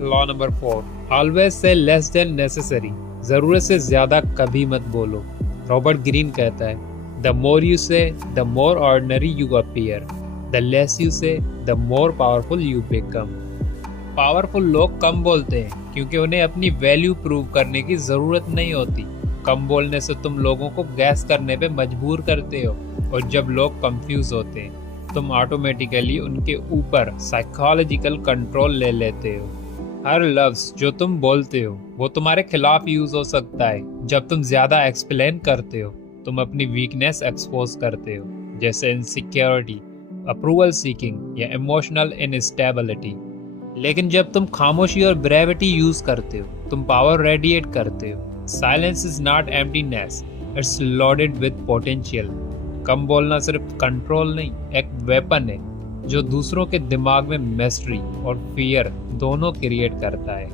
Law number 4, always say less than necessary. जरूरत से ज्यादा कभी मत बोलो। रॉबर्ट ग्रीन कहता है, the more you say the more ordinary you appear, the less you say the more powerful you become. Powerful लोग कम बोलते हैं क्योंकि उन्हें अपनी वैल्यू प्रूव करने की जरूरत नहीं होती। कम बोलने से तुम लोगों को गैस करने पे मजबूर करते हो, और जब लोग कंफ्यूज होते हैं तुम ऑटोमेटिकली उनके ऊपर साइकोलॉजिकल कंट्रोल ले लेते हो। हर लफ्ज जो तुम बोलते हो वो तुम्हारे खिलाफ यूज हो सकता है। जब तुम ज्यादा एक्सप्लेन करते हो तुम अपनी वीकनेस एक्सपोज करते हो, जैसे इनसिक्योरिटी, अप्रूवल सीकिंग या इमोशनल इनस्टेबिलिटी। लेकिन जब तुम खामोशी और ब्रेविटी यूज करते हो तुम पावर रेडिएट करते हो। Silence is not emptiness, it's loaded with potential. कम बोलना सिर्फ कंट्रोल नहीं, एक वेपन है जो दूसरों के दिमाग में मिस्ट्री और फियर दोनों क्रिएट करता है।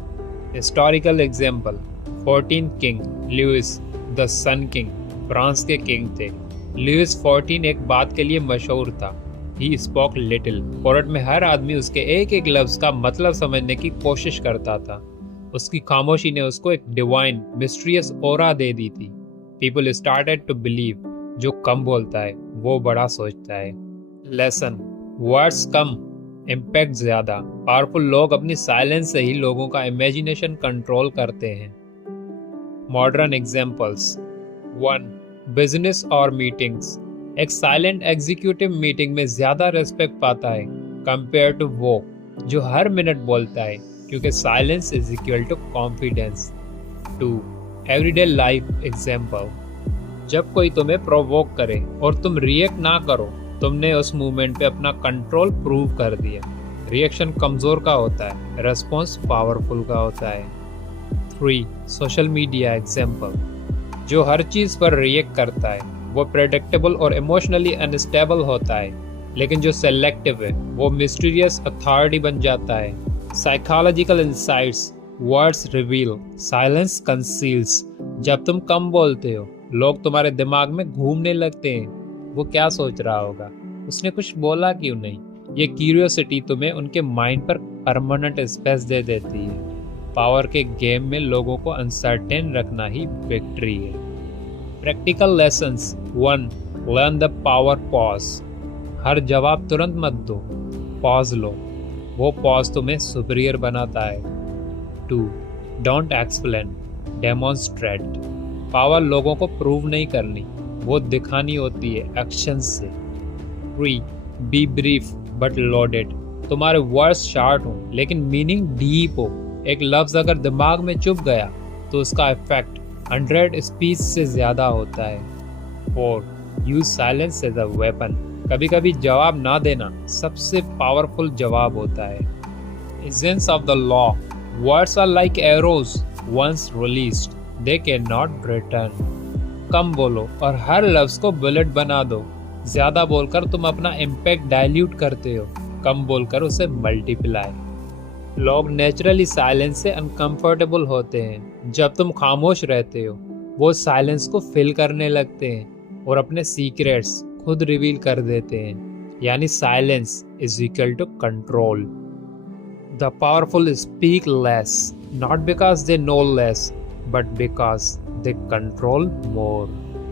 Historical example, 14 king Louis the sun king France के किंग थे। लुइस 14 एक बात के लिए मशहूर था, ही स्पोक लिटिल। कोर्ट में हर आदमी उसके एक एक लफ्ज का मतलब समझने की कोशिश करता था। उसकी खामोशी ने उसको एक डिवाइन मिस्ट्रियस ऑरा दे दी थी। पीपल स्टार्टेड टू बिलीव, जो कम बोलता है वो बड़ा सोचता है। लेसन, वर्ड्स कम, इम्पैक्ट ज्यादा। पावरफुल लोग अपनी साइलेंस से ही लोगों का इमेजिनेशन कंट्रोल करते हैं। Modern examples, 1. बिजनेस और मीटिंग्स। एक साइलेंट एग्जीक्यूटिव मीटिंग में ज्यादा रिस्पेक्ट पाता है कंपेयर टू वो जो हर मिनट बोलता है, क्योंकि silence is equal to confidence. 2. Everyday life example, जब कोई तुम्हें प्रोवोक करे और तुम रिएक्ट ना करो, तुमने उस मूवमेंट पे अपना कंट्रोल प्रूव कर दिया। रिएक्शन कमजोर का होता है, रेस्पॉन्स पावरफुल का होता है। 3. सोशल मीडिया एग्जाम्पल, जो हर चीज पर रिएक्ट करता है वो प्रेडिक्टेबल और इमोशनली अनस्टेबल होता है, लेकिन जो सेलेक्टिव है वो मिस्टीरियस अथॉरिटी बन जाता है। Psychological insights, words reveal, silence conceals. जब तुम कम बोलते हो लोग तुम्हारे दिमाग में घूमने लगते हैं, वो क्या सोच रहा होगा, उसने कुछ बोला क्यों नहीं। ये क्यूरियोसिटी तुम्हें उनके माइंड पर परमानेंट स्पेस दे देती है। पावर के गेम में लोगों को अनसर्टेन रखना ही विक्ट्री है। Practical lessons, 1. Learn the power pause. हर जवाब तुरंत मत दो, पॉज लो, वो पॉज तुम्हें सुपीरियर बनाता है। 2. Don't explain, demonstrate. पावर लोगों को प्रूव नहीं करनी, वो दिखानी होती है एक्शन से। 3. B brief but loaded. तुम्हारे वर्ड्स शार्ट हो लेकिन मीनिंग डीप हो। एक लफ्ज अगर दिमाग में चुभ गया तो उसका इफेक्ट 100 स्पीच से ज्यादा होता है। 4. Use silence as a weapon. कभी कभी जवाब ना देना सबसे पावरफुल जवाब होता है। Essence of the law, words are like arrows, once released they can not return. कम बोलो और हर लफ्ज को बुलेट बना दो। ज्यादा बोलकर तुम अपना इम्पैक्ट डाइल्यूट करते हो, कम बोलकर उसे मल्टीप्लाई। लोग नेचुरली साइलेंस से अनकंफर्टेबल होते हैं। जब तुम खामोश रहते हो वो साइलेंस को फिल करने लगते हैं और अपने सीक्रेट्स खुद रिवील कर देते हैं। यानी silence is equal to control. The powerful speak less, not because they know less, but because they control more.